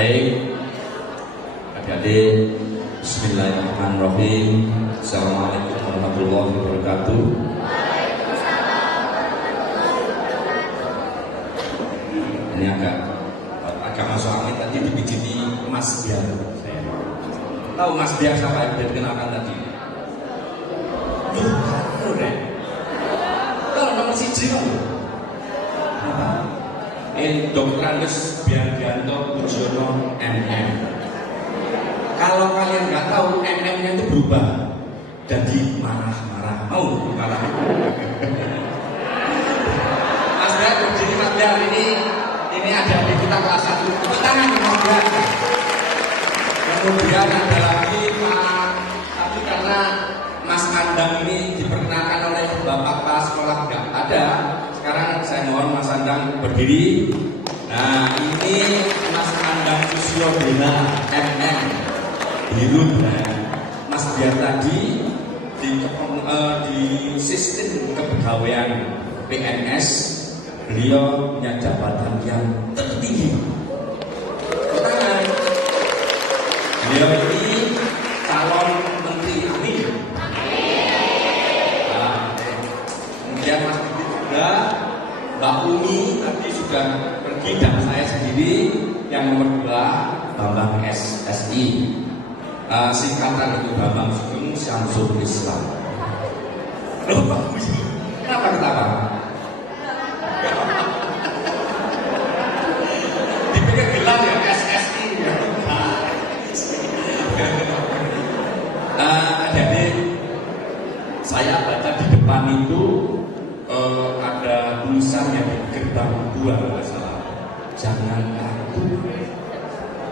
Baik, adik-adik, Bismillahirrahmanirrahim. Assalamualaikum warahmatullahi wabarakatuh. Ini agak masuk angin tadi dibikini Mas Biar. Saya tahu Mas Biar siapa yang dikenalkan tadi? Kalau nomor siji Dr. Andes Biarganto Pujono MM. Kalau kalian nggak tahu MM-nya itu berubah jadi marah-marah. Mau marah? Mas Biar berdiri, Mas Biar ini ada di kita kelas 1. Tepuk tangan Mas Biar. Kemudian ada lagi Pak, tapi karena Mas Andang ini diperkenalkan oleh Bapak sekolah nggak ada. Sekarang saya mohon Mas Andang berdiri. Nah, ini Mas Andang Susyodina MM biru. Mas Biar tadi di sistem kepegawaian PNS, beliau punya jabatan yang tertinggi. Beliau ini calon menteri. Amin. Kemudian Mas Bibi juga, Mbak Umi tadi sudah pergi, dan saya sendiri yang nomor 2 Bambang SSI, singkatan itu Bambang Sugeng Syamsul Islam. Loh Pak Umi, kenapa ketawa? Dipikir gelar ya SSI ya. Adik-adik, saya baca di depan itu ada tulisan yang di gerbang 2 kalau salah. Jangan takut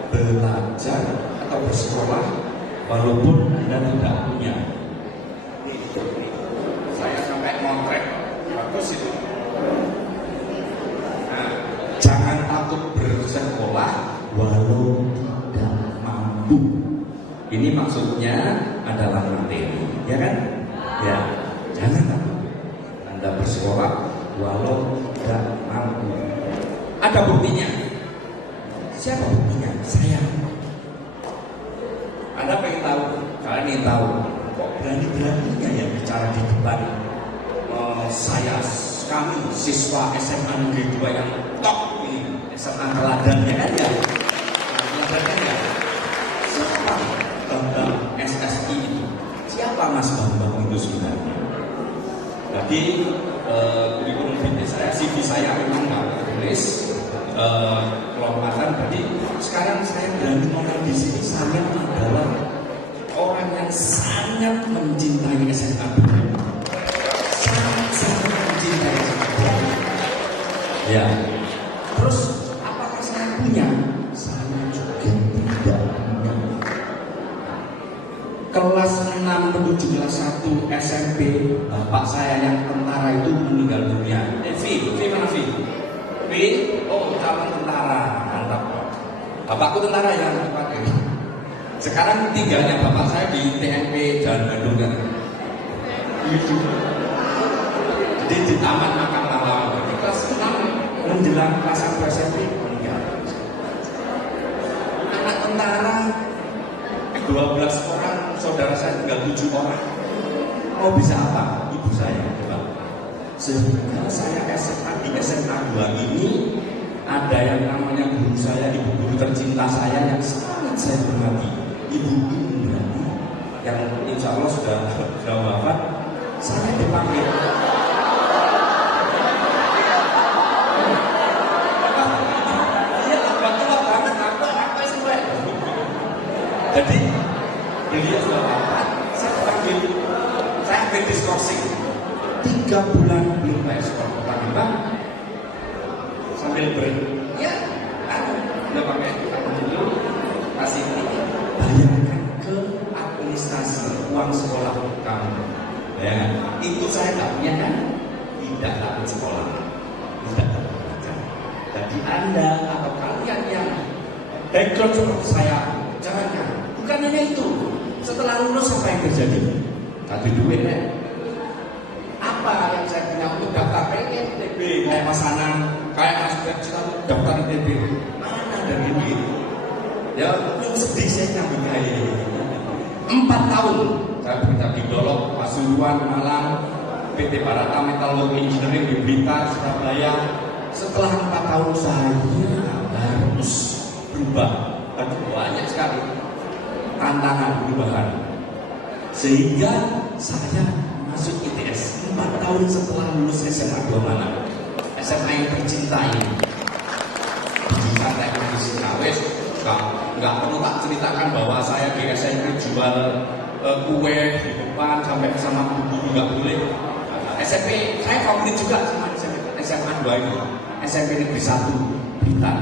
belajar atau bersekolah walaupun Anda tidak punya. Saya sampai ngontrak, bagus itu. Nah, jangan takut bersekolah walau tidak mampu. Ini maksudnya adalah materi, ya kan? Ya, jangan takut Anda bersekolah walau tidak mampu. Ada buktinya. Siapa buktinya? Saya. Anda pengen tahu? Kalian ingin tahu? Kok berani-beraninya ya bicara di depan kami siswa SMA Negeri 2 yang top ini, SMA Teladan, ya kan ya? Teladan ya? Siapa Bambang SSI itu? Siapa Mas Bambang itu sebenarnya? Jadi kurikulum vitae saya, CV saya memang nggak tulis kelompokan. Jadi sekarang saya berani ngomong di sini, saya adalah orang yang sangat mencintai SMA. Sangat mencintai SMA. Ya. Terus apakah saya punya? Saya juga tidak punya. Kelas 6 menuju kelas 1 SMP, bapak saya yang tentara itu meninggal dunia. Vi mana Vi? Vi, oh calon tentara, mantap. Bapakku tentara ya, pakai. Sekarang tinggalnya bapak saya di TNP Jalan Bandung kan. Jadi di Taman Makam Pahlawan. Kelas 6 menjelang kelas 1 SMP meninggal. Anak tentara 12 orang, saudara saya tinggal 7 orang. Mau bisa apa? Ibu saya coba. Sehingga saya SMA di SMA 2 ini ada yang namanya guru saya, ibu guru tercinta saya yang sangat saya hormati, Ibu Indrani, yang insya Allah sudah wafat. Saya dipanggil. Jadi beliau sudah wafat, saya panggil, saya ambil diskursi 3 bulan belum bayar sekolah. Bang, sambil ya, udah pakai dulu, kasih ini, bayarkan ke administrasi uang sekolah kamu. Ya, itu saya nggak punya kan? Tidak dapat sekolah, tidak dapat belajar. Jadi Anda atau kalian yang background seperti saya, jangankan. Bukan hanya itu, setelah lulus apa yang terjadi? Tadi duit ya. Apa yang saya punya untuk daftar ITB kayak Mas Anang, kayak Mas Bercita daftar ITB? Mana dari duit? Ya, yang sedih saya ngambil kayak 4 tahun saya bekerja di Dolok, Pasuruan, Malang, PT Barata Metalurgi Engineering di Blitar, Surabaya. Setelah 4 tahun saya harus berubah. Banyak sekali tantangan perubahan. Sehingga saya masuk ITS 4 tahun setelah lulus SMA 2 Malang. SMA yang tercintai. Jurusan Teknik Mesin. Nggak perlu tak ceritakan bahwa saya di SMP jual kue di depan sampai sama guru nggak boleh. SMP saya favorit juga sama SMA 2 ini, SMP Negeri 1 Blitar.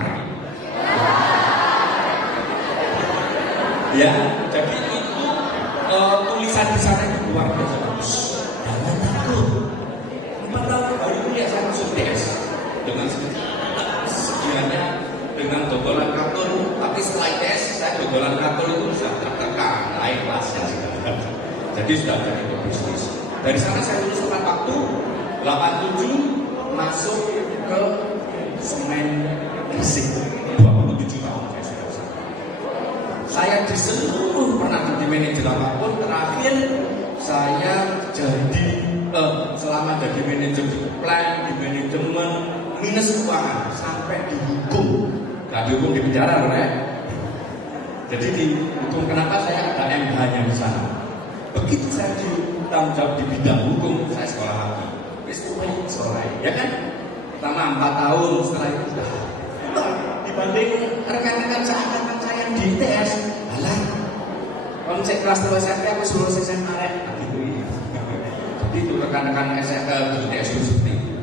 Ya, jadi itu tulisan di sana itu luar biasa bagus. Jangan takut. 4 tahun baru kuliah saya masuk ITS dengan sekiannya dengan dodolan kartun, tapi setelah ITS saya dodolan kartun itu sudah tertekan naik kelasnya. Jadi sudah jadi bisnis. Dari sana saya lulus tepat waktu 87 masuk ke Semen Gresik 27 tahun saya sudah sana. Saya di seluruh pernah jadi manajer apapun, terakhir saya jadi selama jadi manajer di plan, di manajemen minus keuangan sampai dihukum. Gak dihukum di penjara loh ya. Jadi dihukum kenapa saya ada MH-nya di sana. Begitu saya ditanggung jawab di bidang hukum, saya sekolah lagi. Sekolah ya kan? Pertama 4 tahun, setelah itu dibanding rekan-rekan saya di ITS, alah, kalau saya kelas 2 SMP aku suruh SMA rek, gitu. Jadi itu rekan-rekan di ITS itu seperti itu.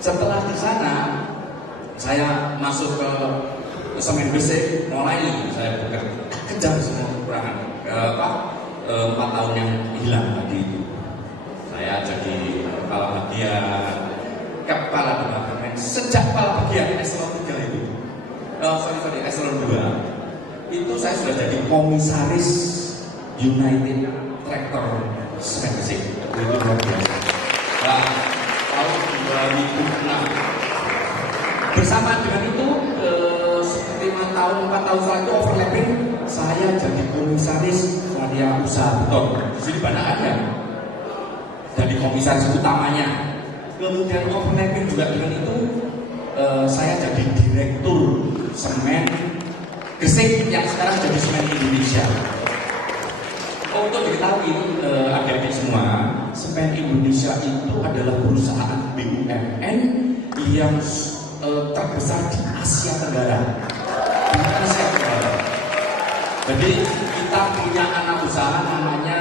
Setelah di sana, saya masuk ke Semen Gresik, mulai saya bekerja kejar semua kekurangan 4 tahun yang hilang tadi itu. Saya jadi kepala bagian, kepala departemen sejak kepala bagian eselon 3 itu. Eselon 2 itu saya sudah jadi komisaris United Tractor Semen Gresik. Itu luar biasa. Nah, tahun 2006 bersama dengan itu 4 tahun setelah itu overlapping, saya jadi komisaris Waria Usaha Beton. Di sini banyak ada. Jadi komisaris utamanya. Kemudian overlapping juga dengan itu, saya jadi direktur Semen Gresik yang sekarang jadi Semen Indonesia. Untuk diketahui adik-adik semua, Semen Indonesia itu adalah perusahaan BUMN yang terbesar di Asia Tenggara. Jadi kita punya anak usaha namanya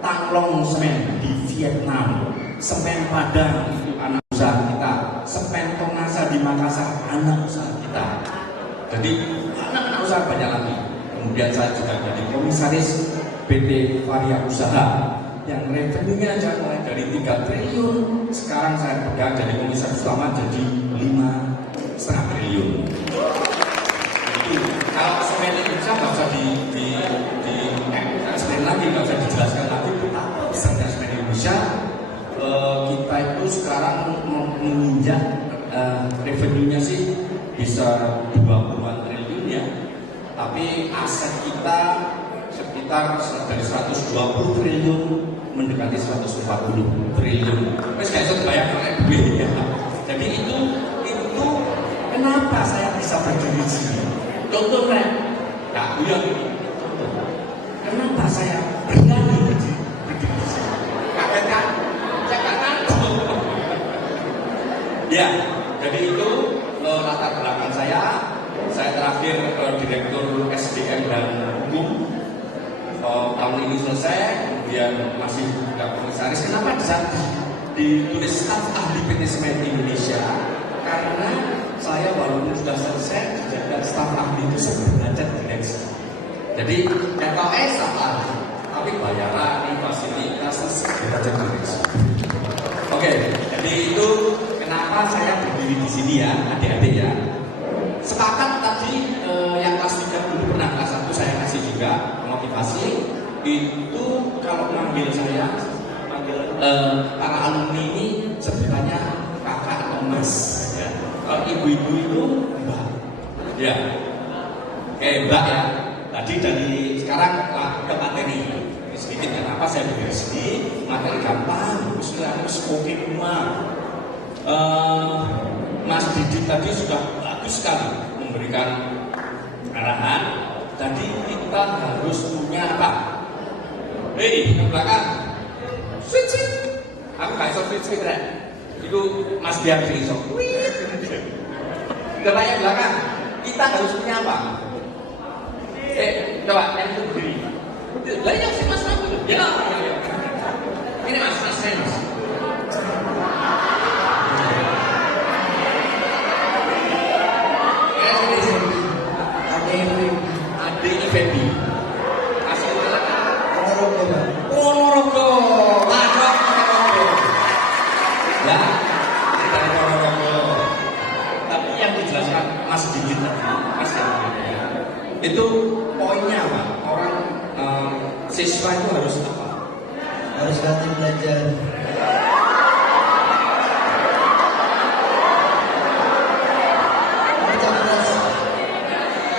Tanglong Semen di Vietnam, Semen Padang itu anak usaha kita, Semen Tongasa di Makassar anak usaha kita. Jadi anak usaha banyak lagi. Kemudian saya juga jadi komisaris PT Varia Usaha yang revenue-nya aja mulai dari 3 triliun, sekarang saya pegang jadi komisaris utama jadi 5,5 triliun. Kalau Semen Indonesia nggak usah explain lagi, nggak usah dijelaskan lagi betapa besarnya Semen Indonesia. Kita itu sekarang menginjak revenue-nya sih bisa 20-an triliun ya, tapi aset kita sekitar dari 120 triliun mendekati 140 triliun. Terus kayak saya bayar duit ya. Jadi itu kenapa saya bisa berdiri di sini? Contohnya, nah beliau ini. Kenapa saya berani berdiri di sini? Kaget kan? Saya nggak ngantuk. Ya, jadi itu latar belakang saya. Saya terakhir direktur SDM dan hukum. Tahun ini selesai, kemudian masih tidak komisaris. Kenapa ditulis staf ahli PT Semen Indonesia? Karena saya walaupun sudah selesai dijadikan staf ahli itu saya belajar direksi. Jadi staf ahli, tapi bayaran, fasilitas belajar direksi. Oke, jadi itu kenapa saya berdiri di sini ya, adik-adik ya. Sepakat tadi yang kelas 3 dulu pernah, kelas 1 saya kasih juga motivasi. Itu kalau manggil saya, para alumni ini sebutannya kakak atau mas ya. Kalau ibu-ibu itu mbak ya. Oke, Mbak ya, tadi dari sekarang ke materi sedikit ya, apa saya beri sini materi gampang, terus oke semua. Mas Didi tadi sudah bagus sekali memberikan arahan. Tadi kita harus punya apa? Hei, ke belakang. Switch. Aku gak bisa switch ya. Itu Mas Biar iso. Ke belakang. Kita harus punya apa? Coba yang itu berdiri. Lah yang si Mas Rabu. Ya. Ini Mas Mas. Adik Febi. Asli mana? Ponorogo. Lajok Ponorogo. Ya, kita Ponorogo. Tapi yang dijelaskan Mas Didi tadi, Mas itu poinnya apa? Orang siswa itu harus apa? Harus rajin belajar. Bekerja keras,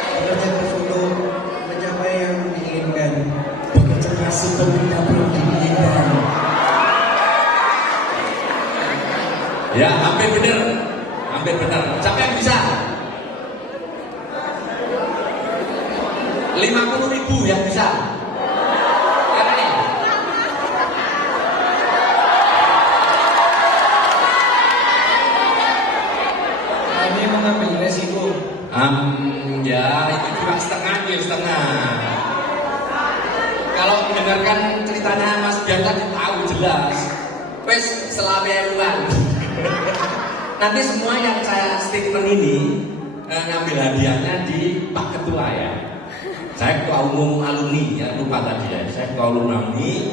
bekerja keras untuk mencapai yang diinginkan. Bekerja keras untuk mencapai yang diinginkan. Ya, hampir benar. Siapa yang bisa? 50.000 yang bisa. Apa nih? Kami mengambil resiko. Ya itu juga setengah. Kalau mendengarkan ceritanya Mas Bian tadi tahu jelas. Wes selawean. Nanti semua yang saya statement ini ngambil hadiahnya di Pak Ketua ya. Saya ketua umum alumni ya, lupa tadi ya. Saya ketua umum alumni.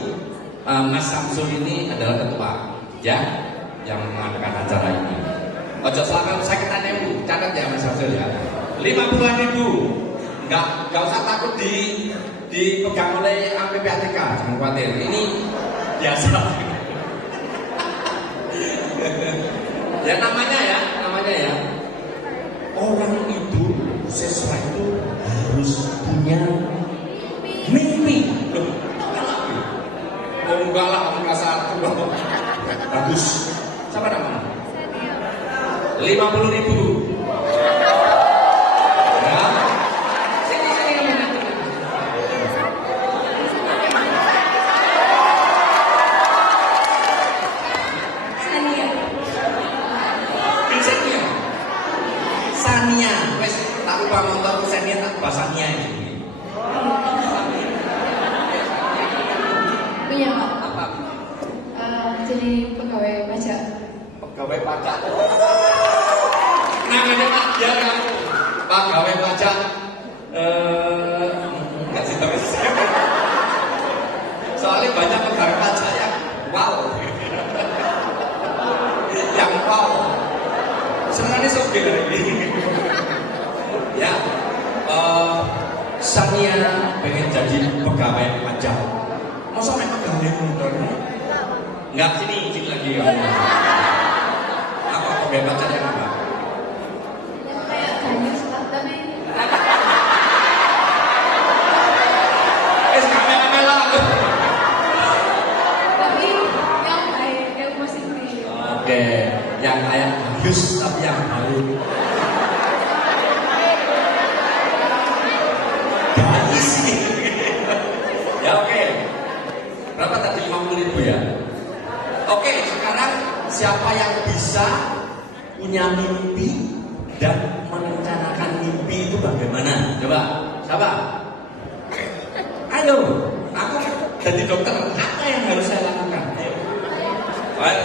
Mas Samsul ini adalah ketua ya yang mengadakan acara ini. Ojo silakan saya tanya dulu, catat ya Mas Samsul ya. 50.000. Enggak usah takut dipegang oleh PPATK, jangan khawatir. Ini biasa. Ya namanya ya. Orang itu siswa itu harus punya mimpi. Loh, enggak lah, kasar. Bagus. Siapa namanya? 50.000. Ya. Sini. Sania. Wes tak lupa ngomong Sania tak bahasanya ini. Punya Pak. Apa? Jadi pegawai pajak. Pegawai pajak. Namanya Pak ya kamu. Pegawai pajak. Enggak sih tapi soalnya banyak pegawai pajak yang wow. Yang wow. Senangnya sopir ini. Ya. Sania pengen jadi pegawai pajak. Masa main pegawai motor? Enggak sini lagi ya. Apa pegawai pajak yang apa? Yang kayak ganyus Pak, tapi Kamera. tapi yang baik, yang positif. Oke, yang kayak bagus tapi yang baik. Bagus sih. Ya oke. Berapa tadi 50.000 ya? Oke, sekarang siapa yang bisa punya mimpi dan merencanakan mimpi itu bagaimana? Coba, siapa? Ayo, aku jadi dokter, apa yang harus saya lakukan? Ayo.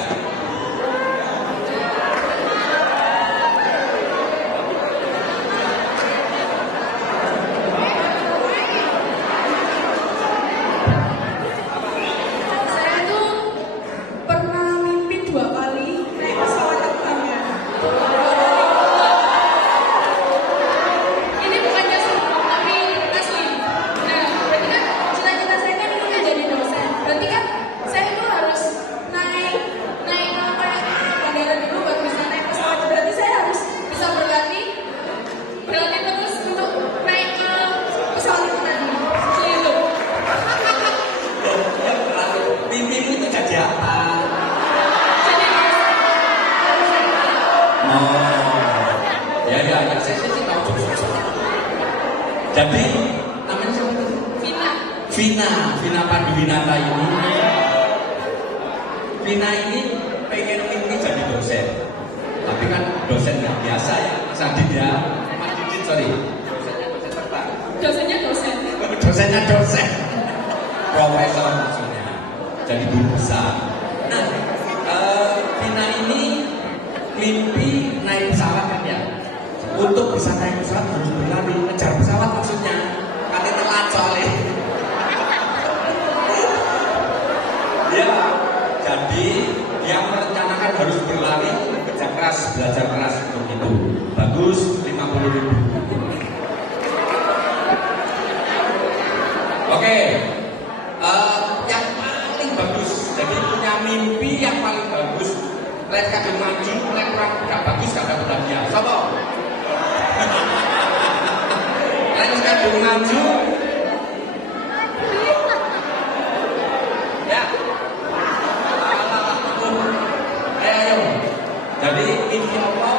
Saya tuh pernah mimpi 2 kali naik pesawat terbang. Ini bukannya sombong, tapi asli. Nah, berarti kan cita-cita saya kan dulu jadi dosen. Berarti kan saya itu harus naik Jadi namanya siapa itu? Vina Panduwinata ini. Vina ini pengen mimpi jadi dosen. Tapi kan dosen yang biasa ya, Mas Adit ya. Mas Didit, sorry. Dosennya dosen terbang. Dosennya dosen. Profesor maksudnya. Jadi guru besar. Nah, Vina ini mimpi naik pesawat kan ya. Untuk bisa naik pesawat harus berlari ngejar pesawat maksudnya. Kali telat soalnya. Ya, jadi dia merencanakan harus berlari, kerja keras, belajar keras untuk itu. Bagus, 50.000. Oke, yang paling bagus. Jadi punya mimpi yang paling bagus. Lek kadung maju, lek kurang gak bagus gak dapat hadiah. Sopo? Lek kadung maju. Ya. Ayo. Jadi insya Allah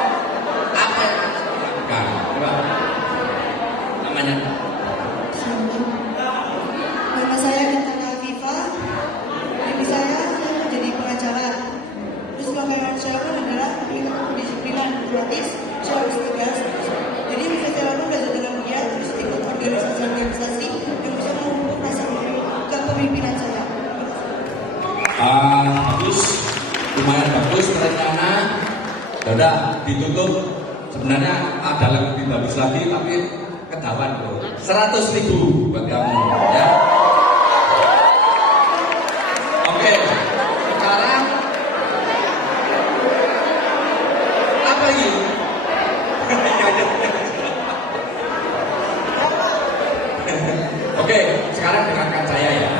apa yang akan kita lakukan? Coba. Namanya. Nama saya Gentana Afifah. Mimpi saya menjadi pengacara. Terus pengalaman saya pun adalah kedisiplinan gratis, saya harus tegas. Jadi bisa jalan belajar dengan giat, terus ikut organisasi yang bisa memupuk rasa kepemimpinan saya. Bagus, lumayan bagus terencana. Udah ditutup. Sebenarnya ada yang lebih bagus lagi, tapi ketahuan loh. 100.000 buat kamu, ya. Oke, sekarang apa ini? Oke, sekarang dengarkan saya ya.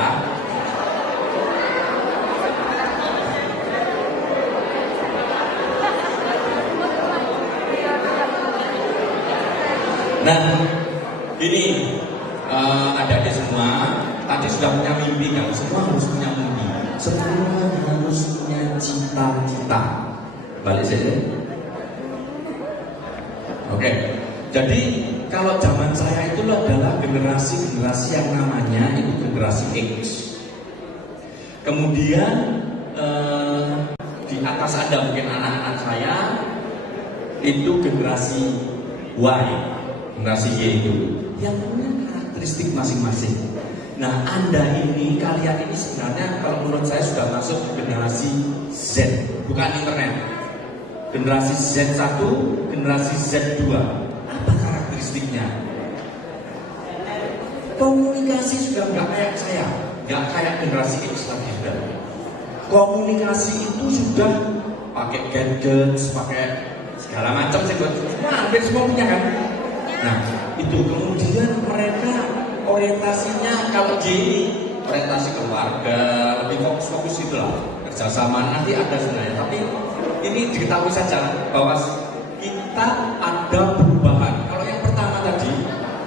Nah, ini adik-adik semua tadi sudah punya mimpi kan? Semua harus punya mimpi. Semua harus punya cita-cita. Balik saja. Oke. Jadi kalau zaman saya itu adalah generasi yang namanya itu generasi X. Kemudian di atas ada mungkin anak-anak saya itu generasi Y. Generasi Y itu yang punya karakteristik masing-masing. Nah, kalian ini sebenarnya kalau menurut saya sudah masuk generasi Z, bukan internet. Generasi Z1, generasi Z2. Apa karakteristiknya? Komunikasi juga nggak kayak saya, nggak kayak generasi X lagi sudah. Komunikasi itu sudah pakai gadgets, pakai segala macam sih, hampir semua punya kan. Nah, itu kemudian mereka orientasinya kalau gini, orientasi keluarga, lebih fokus gitu lah, kerjasama nanti ada sebenarnya. Tapi ini diketahui saja bahwa kita ada perubahan. Kalau yang pertama tadi,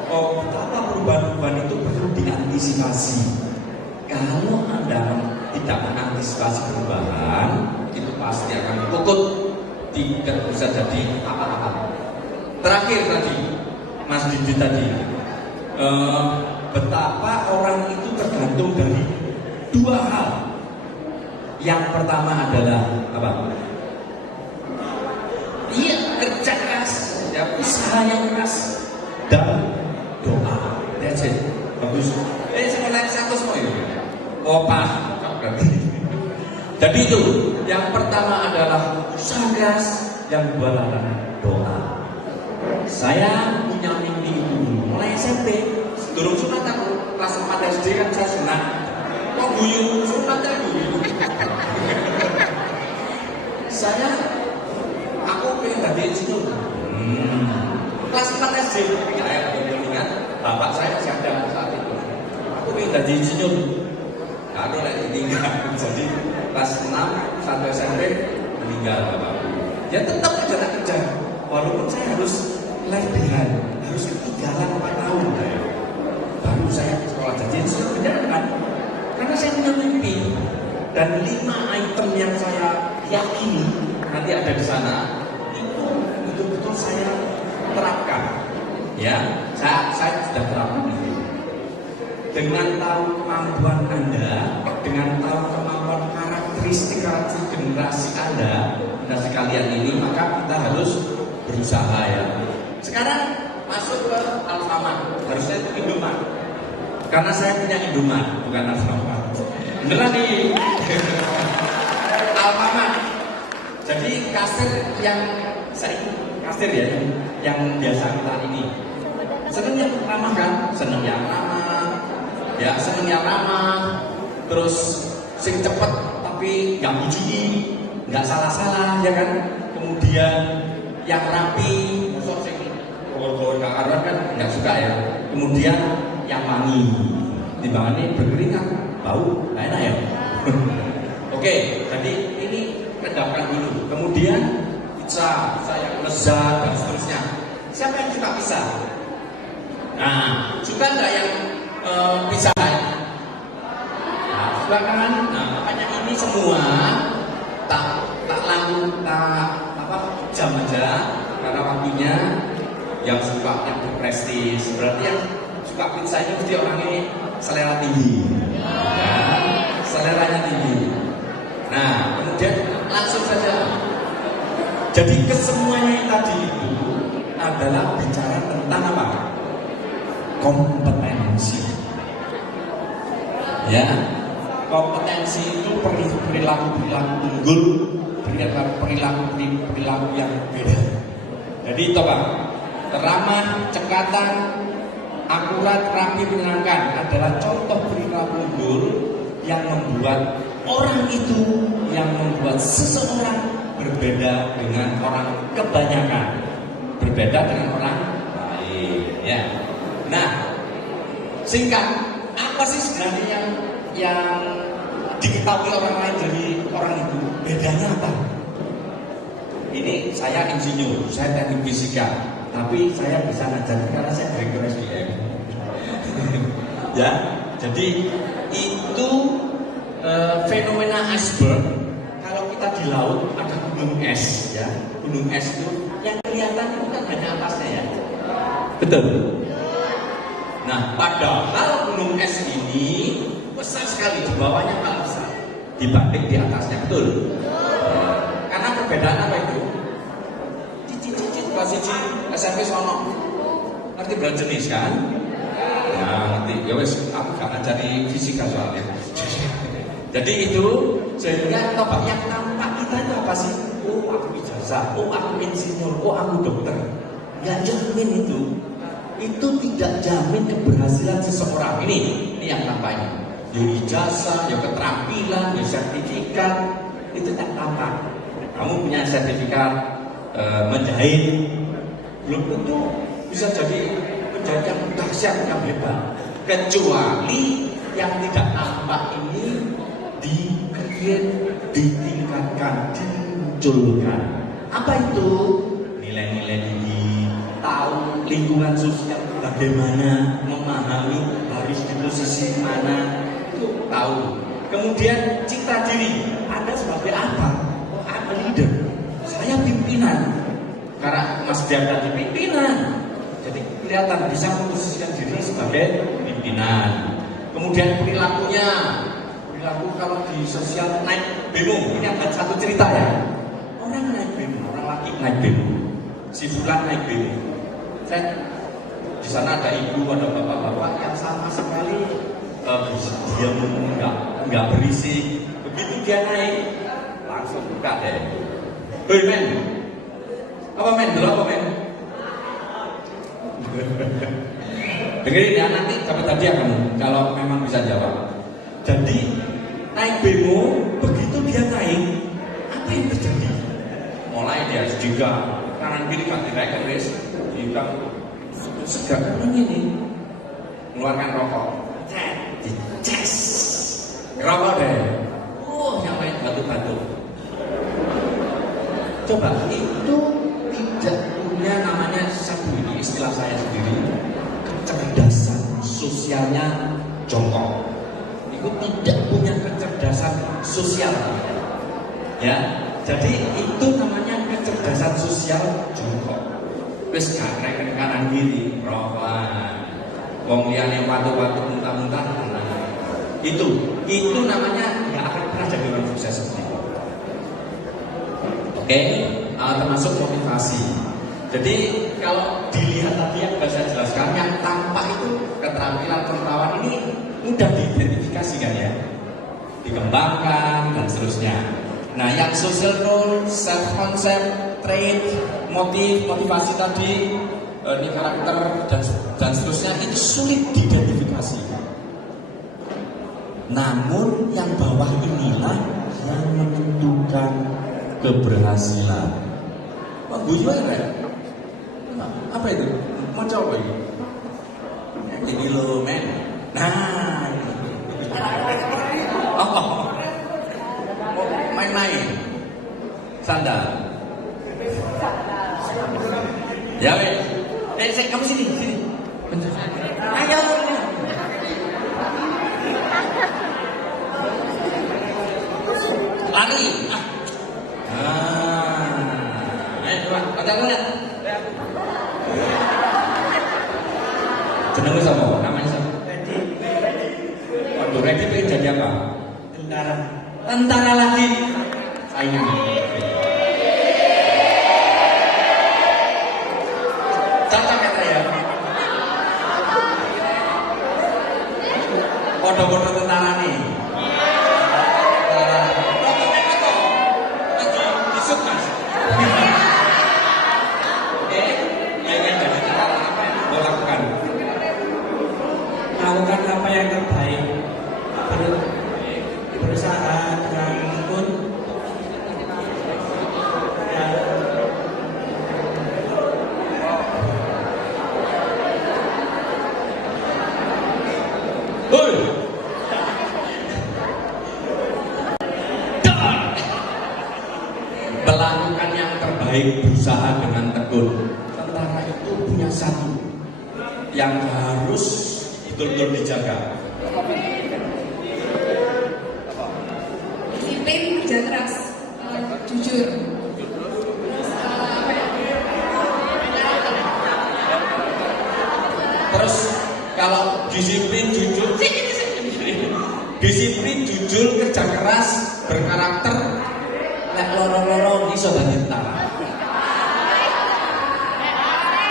betapa perubahan itu perlu diantisipasi. Kalau Anda tidak mengantisipasi perubahan, itu pasti akan ikut, tidak bisa jadi apa-apa. Terakhir tadi, Mas Didi tadi, betapa orang itu tergantung dari dua hal. Yang pertama adalah apa? Iya, kerja keras, ya, usaha yang keras dan doa. That's it. Bagus. Saya naik 100 semua ya. Pas. Jadi itu, yang pertama adalah usaha keras, yang kedua adalah doa. Saya punya mimpi itu mulai SMP. Sebelum sunat aku kelas 4 SD kan saya sunat. Kok guyu sunatnya guyu? Aku pengen jadi insinyur. Kelas 4 SD, saya ingat bapak saya masih ada saat itu. Aku pengen jadi insinyur. Kalau lagi tinggal, jadi kelas 6 sampai SMP meninggal bapakku. Ya tetap aja tak kerja, walaupun saya harus latihan, harus ketinggalan 4 tahun ya. Baru saya sekolah jadi insinyur beneran kan? Karena saya punya mimpi dan 5 item yang saya yakini nanti ada di sana itu betul-betul saya terapkan. Ya, saya sudah terapkan itu. Dengan tahu kemampuan Anda, dengan tahu kemampuan karakteristik generasi Anda, generasi kalian ini, maka kita harus berusaha ya. Sekarang masuk ke Alfamart, harusnya itu Indomart. Karena saya punya Indomart, bukan Alfamart. Beneran nih. Alfamart. Jadi kasir yang saya kasir ya, yang biasa kita ini. Seneng yang ramah kan? Seneng yang ramah. Ya, seneng yang ramah. Terus sing cepet tapi nggak buji, nggak salah-salah ya kan? Kemudian yang rapi, masuk sing gor-gor nggak karuan kan nggak suka ya. Kemudian yang wangi, timbangannya berkeringat, bau, nggak enak ya. Oke, jadi ini redamkan dulu. Kemudian pizza yang lezat dan seterusnya. Siapa yang suka pizza? Nah, suka nggak yang pizza? Nah, suka kan? Nah, makanya ini semua tak jam aja karena waktunya. Yang suka yang berprestis, berarti yang suka pizza ini mesti orangnya selera tinggi. Ya, seleranya tinggi. Nah, kemudian langsung saja. Jadi kesemuanya yang tadi itu adalah bicara tentang apa? Kompetensi. Ya, kompetensi itu perilaku unggul, perilaku yang beda. Jadi itu Pak, ramah, cekatan, akurat, rapi, menyenangkan adalah contoh perilaku unggul yang membuat orang itu, yang membuat seseorang berbeda dengan orang kebanyakan, berbeda dengan orang lain. Ya. Nah, singkat, apa sih sebenarnya yang diketahui orang lain dari orang itu? Bedanya apa? Ini saya insinyur, saya teknik fisika, tapi saya bisa ngajarin karena saya direktur SDM. Ya, jadi itu fenomena iceberg. Kalau kita di laut ada gunung es, ya, gunung es itu yang kelihatan itu kan hanya atasnya ya. Betul. Nah, padahal gunung es ini besar sekali, di bawahnya tak besar dibanding di atasnya, betul. Karena perbedaan apa itu? Cicit kelas SMP sono. Ngerti berat jenis kan? Ya ngerti. Ya wes, aku gak ngajari fisika soalnya. Jadi itu sehingga topak yang nampak kita itu apa sih? Oh aku ijazah, oh aku insinyur, oh aku dokter. Gak jamin itu. Itu tidak jamin keberhasilan seseorang. Ini yang nampaknya. Ya ijazah, ya keterampilan, ya sertifikat. Itu tak tampak. Kamu punya sertifikat menjahit, belum tentu bisa jadi menjahit yang dahsyat, yang hebat. Kecuali yang tidak nampak ini di-create, ditingkatkan, dimunculkan. Apa itu? Nilai-nilai tinggi, tahu lingkungan sosial bagaimana, memahami harus di posisi mana, itu tahu. Kemudian citra diri, Anda sebagai apa? Leader, saya pimpinan. Karena Mas Dian tadi pimpinan, jadi kelihatan bisa memposisikan diri sebagai pimpinan. Kemudian perilaku kalau di sosial naik bemo, ini ada satu cerita ya. Orang naik bemo, orang laki naik bemo, si fulan naik bemo. Saya di sana ada ibu, ada bapak-bapak yang sama sekali dia enggak berisik. Begitu dia naik, langsung buka deh. Hei men, apa men? Dulu apa men? Dengerin ya, nanti dapat hadiah kamu kalau memang bisa jawab. Jadi naik bemo, begitu dia naik, apa yang terjadi? Mulai dia juga kanan kiri kan direken wis, juga segak ini mengeluarkan rokok, dicas, ngerokok deh. Nyamain batu-batu. Coba itu tidak punya namanya satu ini istilah saya sendiri, kecerdasan sosialnya jongkok. Itu tidak punya kecerdasan sosial. Ya, jadi itu namanya kecerdasan sosial jongkok. Wis gak reken kanan kiri, pelan. Wong liyane watu-watu muntah-muntah. Itu namanya nggak akan pernah jadi orang sukses seperti itu. Oke, termasuk motivasi. Jadi kalau dilihat tadi yang saya jelaskan, yang tampak itu keterampilan pengetahuan ini mudah diidentifikasi kan ya, dikembangkan dan seterusnya. Nah, yang social role, self concept, trait, motivasi tadi, ini karakter dan seterusnya itu sulit diidentifikasi. Namun yang bawah inilah yang menentukan keberhasilan. Wah, gimana ya? Apa itu? Mau coba ini? Ini lo men. Nah, oh, main-main. Sandal. Ya weh. Kamu sini. Ayo. Lari. Ayo, kata gue lihat. Jenengmu sama, namanya sama. Waduh, Reddy pengen jadi apa? Tentara lagi. Saingan. Cocok kata ya. Kode-kode tentara nih. Lakukan apa yang terbaik, berusaha dengan tekun, melakukan yang terbaik, berusaha dengan tekun. Tentara itu punya satu yang harus betul-betul dijaga. Disiplin, kerja keras, jujur. Terus kalau disiplin, jujur, kerja keras, berkarakter, nek loro-loro iso dadi tentara.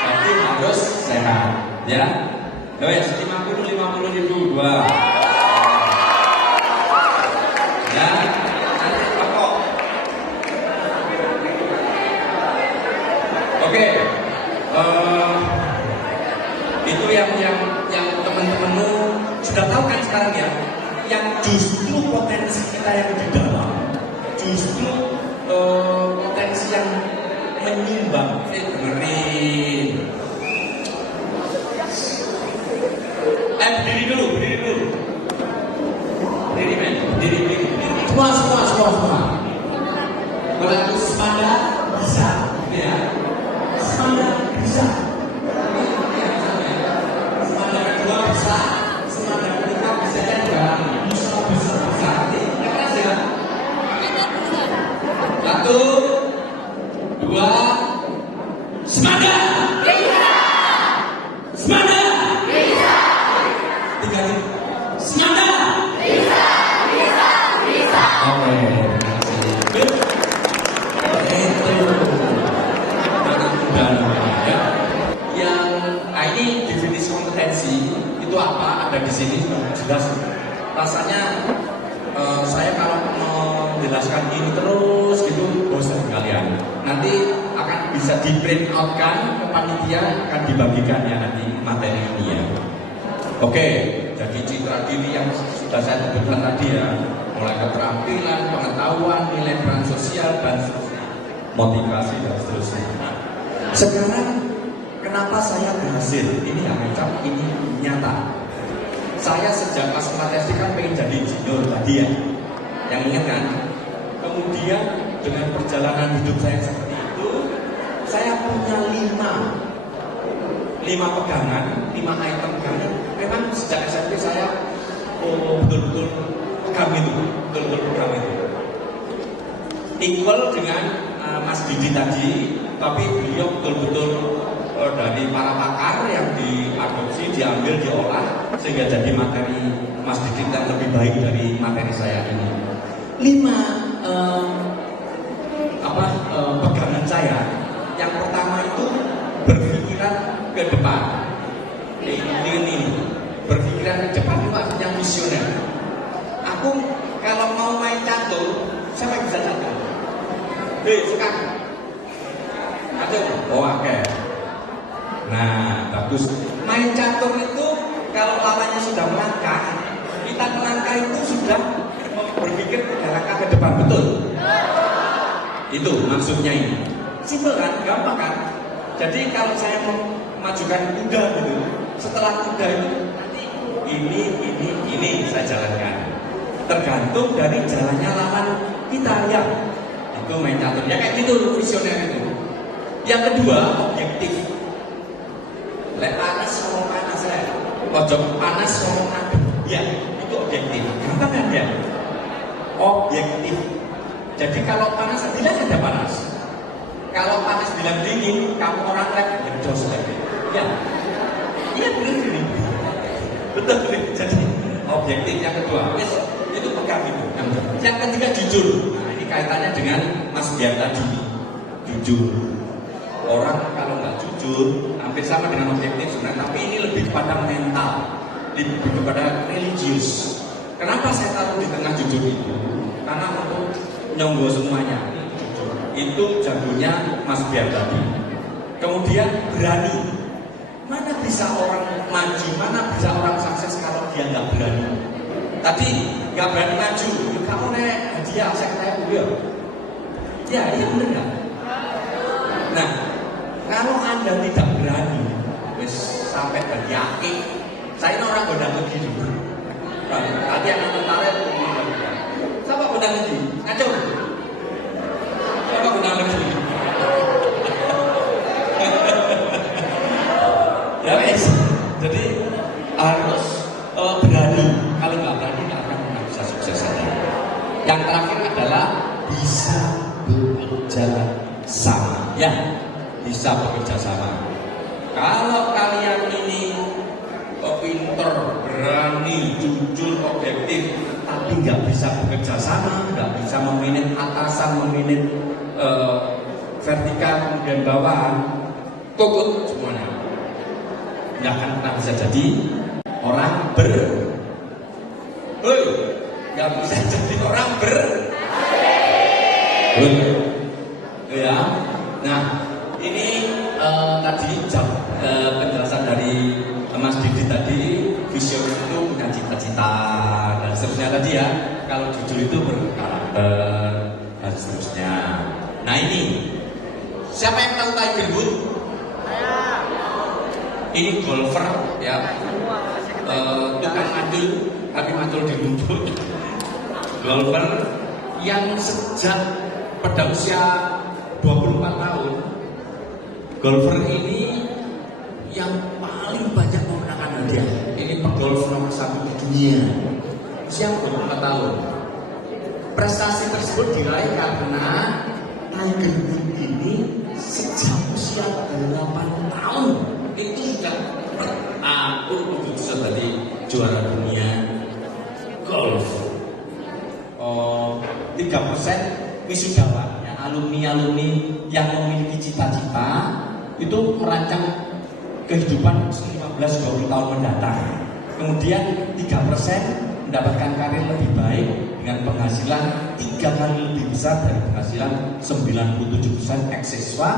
Berarti harus sehat, ya. Wes 50 ribu dua. Ya, nanti pokok. Oke. Itu yang teman-temanmu sudah tahu kan sekarang ya. Yang justru potensi kita yang di dalam, justru potensi yang menyimbang. Dengerin. Berdiri dulu. Berdiri. Semua. Kalau semada bisa, ya. Semada bisa. Semada kedua bisa, semada ketiga bisa juga. Bisa. Keras ya. 1, 2, semada. Semada. Semada. Bisa. Oke. Yang ini definisi kompetensi itu apa? Ada di sini jelas. Rasanya saya kalau menjelaskan ini terus gitu bosan kalian. Nanti akan bisa di print out kan ke panitia, akan dibagikan ya nanti materi ini ya. Oke, jadi citra diri yang sudah saya sebutkan tadi ya, mulai keterampilan, pengetahuan, nilai peran sosial, dan motivasi dan seterusnya. Sekarang kenapa saya berhasil? Ini yang ngecap, ini nyata. Saya sejak pas SMK kan pengen jadi insinyur tadi ya, yang ingat kan? Kemudian dengan perjalanan hidup saya seperti itu, saya punya 5 pegangan, 5 item pegangan. Memang sejak SMP saya betul-betul pegang itu. Equal dengan Mas Didi tadi, tapi beliau betul-betul dari para pakar yang diadopsi, diambil, diolah sehingga jadi materi Mas Didit yang lebih baik dari materi saya ini. 5 pegangan saya. Yang pertama itu berpikiran ke depan. Ini berpikiran ke depan itu artinya visioner. Aku kalau mau main catur, siapa yang bisa catur? Sekarang catur, oke. Nah, bagus. Main catur itu kalau lawannya sudah melangkah, kita melangkah itu sudah berpikir 3 langkah ke depan, betul? Itu maksudnya ini. Simpel kan, gampang kan? Jadi kalau saya memajukan kuda gitu, setelah kuda itu nanti ini saya jalankan. Tergantung dari jalannya lawan kita ya. Itu main catur. Ya kayak gitu visioner itu. Yang kedua, objektif. Lek panas ngomong panas ya. Ojo panas ngomong adem. Ya, itu objektif. Gampang kan ya? Objektif. Jadi kalau panas bilang ada panas. Kalau panas bilang dingin, kamu orang lek gedos lagi. Ya. Iya benar ini. Betul nih. Jadi objektif yang kedua. Yes, itu pegang itu. Yang ketiga jujur. Nah, ini kaitannya dengan Mas Bian tadi. Jujur. Orang kalau nggak jujur, hampir sama dengan objektif sebenarnya, tapi ini lebih kepada mental, lebih kepada religius. Kenapa saya taruh di tengah jujur itu? Karena untuk nyonggo semuanya. Itu jagonya Mas Bian tadi. Kemudian berani. Mana bisa orang maju, mana bisa orang sukses kalau dia nggak berani? Tadi nggak berani maju, kamu nek hadiah saya kayak ya. Ya, iya benar nggak? Nah, kalau Anda tidak berani, wis sampai beryakin, saya ini orang godang lagi juga. Tadi yang nonton tarik, siapa godang lagi? Ngaco. Siapa godang lagi? Ya wes. Jadi harus berani. Kalau nggak berani, nggak akan pernah bisa sukses saja. Yang terakhir adalah bisa bekerja sama. Ya. Bisa bekerja sama. Kalau kalian ini pinter, berani, jujur, objektif, tapi nggak bisa bekerja sama, nggak bisa memanage atasan, memanage vertikal kemudian bawahan, tukut semuanya, nggak akan pernah bisa jadi orang nggak bisa jadi orang ya. Nah. Ini tadi penjelasan dari Mas Didi tadi, vision itu punya cita-cita dan seterusnya tadi ya. Kalau jujur itu berkarakter dan seterusnya. Nah ini, siapa yang tahu Tiger Woods? Ini golfer ya, tukang madul, tapi madul di rumput. Golfer yang sejak pada usia 24 tahun. Golfer ini yang paling banyak memenangkan hadiah. Ini pegolf nomor 1 di dunia. Usia 24 tahun. Prestasi tersebut diraih karena Tiger Woods ini sejak usia 8 tahun itu sudah aku bisa jadi juara dunia golf. 3% wisudawan, alumni yang memiliki cita-cita itu merancang kehidupan 15-20 tahun mendatang. Kemudian 3% mendapatkan karir lebih baik dengan penghasilan 3 kali lebih besar dari penghasilan 97% ex-siswa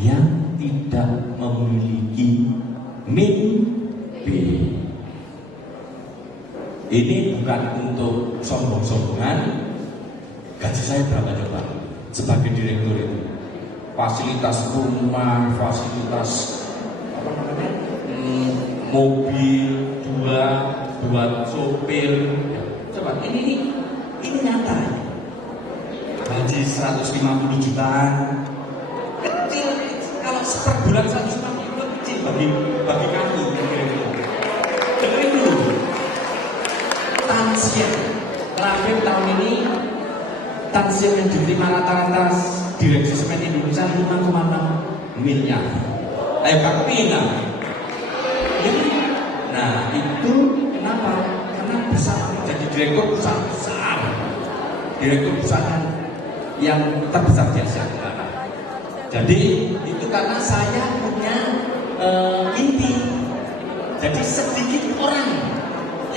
yang tidak memiliki mimpi. Ini bukan untuk sombong-sombongan. Gaji saya berapa coba sebagai direktur itu? Fasilitas rumah, fasilitas mobil 2 buat sopir. Coba ini nyata. Gaji 150 jutaan. Kecil, kalau per bulan 150 juta kecil bagi kamu direktur. Dengerin dulu. Tansier terakhir tahun ini, tansier yang diterima rata-rata Direksi Semen Indonesia 5,6 miliar. Ayo Kak Pina. Nah itu kenapa? Karena bisa menjadi direktur perusahaan besar, direktur perusahaan yang terbesar di Asia Tenggara. Jadi itu karena saya punya mimpi. Jadi sedikit orang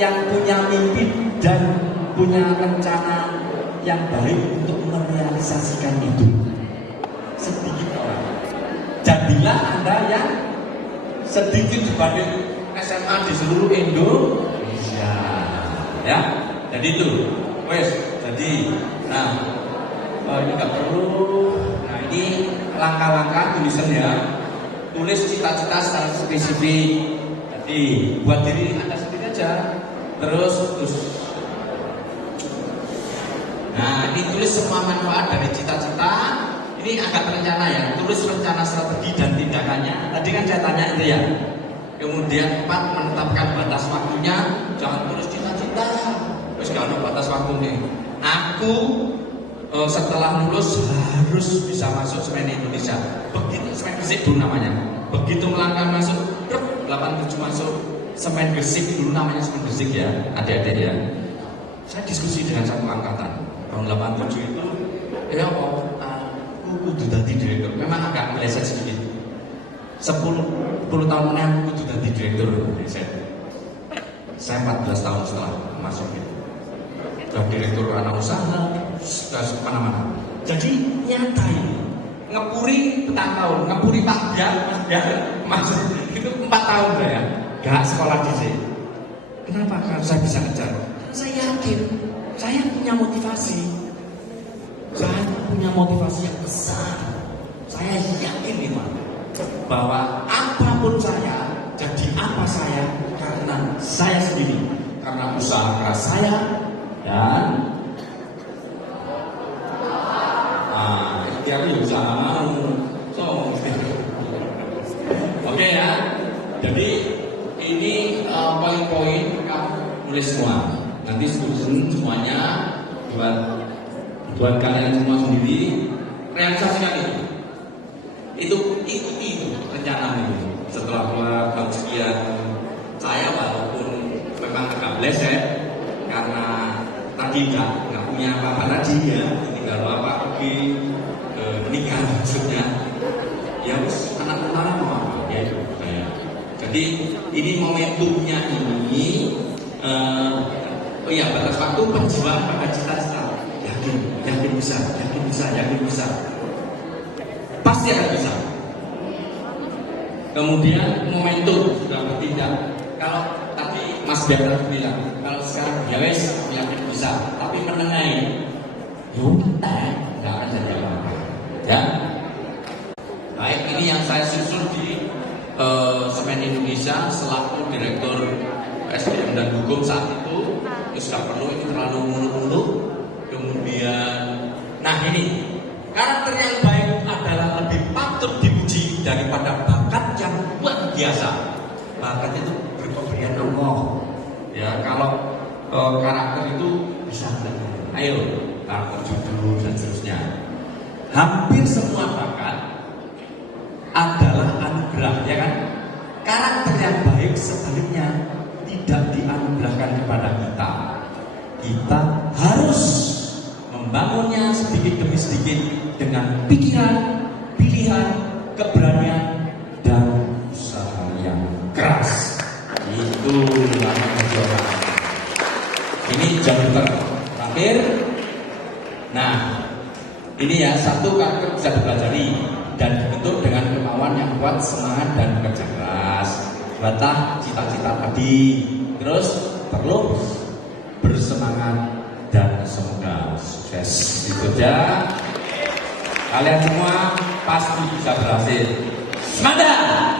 yang punya mimpi dan punya rencana yang baik untuk merealisasikan itu. Sedikit orang. Jadilah Anda yang sedikit dibanding SMA di seluruh Indonesia. Ya, jadi itu. Wes, jadi, nah ini nggak perlu. Nah ini langkah-langkah tulisan ya. Tulis cita-cita secara spesifik. Jadi buat diri Anda sendiri aja. Terus. Nah ini tulis semua manfaat dari cita-cita. Ini agak terencana ya. Tulis rencana strategi dan tindakannya. Tadi kan saya tanya itu ya. Kemudian 4 menetapkan batas waktunya. Jangan tulis cita-cita. Terus gak ada batas waktu nih. Aku setelah lulus harus bisa masuk Semen Indonesia. Begitu Semen Gresik dulu namanya. Begitu melangkah masuk 87 masuk Semen Gresik dulu namanya Semen Gresik ya, adik-adik ya. Saya diskusi dengan satu angkatan tahun 87 itu, ya aku kudu dadi direktur. Memang agak meleset sedikit. 10 tahun aku kudu dadi direktur. Saya 14 tahun setelah masuk itu. Dan direktur anak usaha, sudah mana-mana. Jadi nyata ini. Ngepuri petang tahun, ngepuri Pak Biar, masuk itu 4 tahun saya. Gak sekolah di sini. Kenapa? Karena saya bisa ngejar. Saya yakin, saya punya motivasi. Saya punya motivasi yang besar. Saya yakin nih Pak, bahwa apapun saya, jadi apa saya, karena saya sendiri, karena usaha keras saya dan dia punya usaha. Oke ya. Jadi ini poin-poin kamu tulis semua. Nanti susun semuanya buat kalian semua sendiri realisasikan itu. Itu ikuti itu rencana itu. Setelah tahun sekian, saya walaupun memang agak meleset karena tadi nggak punya apa-apa tadi ya, tinggal apa pergi nikah maksudnya. Ya wis anak pertama mau apa ya itu saya. Jadi ini momentumnya ini. Oh iya, batas waktu penjualan pada cita-cita. Yakin bisa. Pasti akan bisa. Kemudian momentum sudah bertindak. Kalau tadi Mas Biar bilang, kalau sekarang ya wes yakin bisa, tapi menengahi. Yaudah, nggak akan jadi apa-apa. Ya. Baik, ini yang saya susun di Semen Indonesia selaku Direktur SDM dan Hukum saat itu. Sudah perlu ini terlalu muluk-muluk. Kemudian, nah ini karakter yang baik adalah lebih patut dipuji daripada bakat yang luar biasa. Bakat itu berpemberian Allah. Ya kalau karakter itu bisa ayo karakter judul dan seterusnya. Hampir semua bakat adalah anugerah, ya kan? Karakter yang baik sebaliknya tidak dianugerahkan kepada kita. Kita harus membangunnya sedikit demi sedikit dengan pikiran, pilihan, keberanian, dan usaha yang keras. Itu namanya perjuangan. Ini jalur terakhir. Nah, ini ya satu karakter bisa dipelajari dan dibentuk dengan kemauan yang kuat, semangat dan kerja keras. Batah cita-cita tadi, terus terus bersemangat dan semoga sukses. Itu aja. Kalian semua pasti bisa berhasil. Semangat!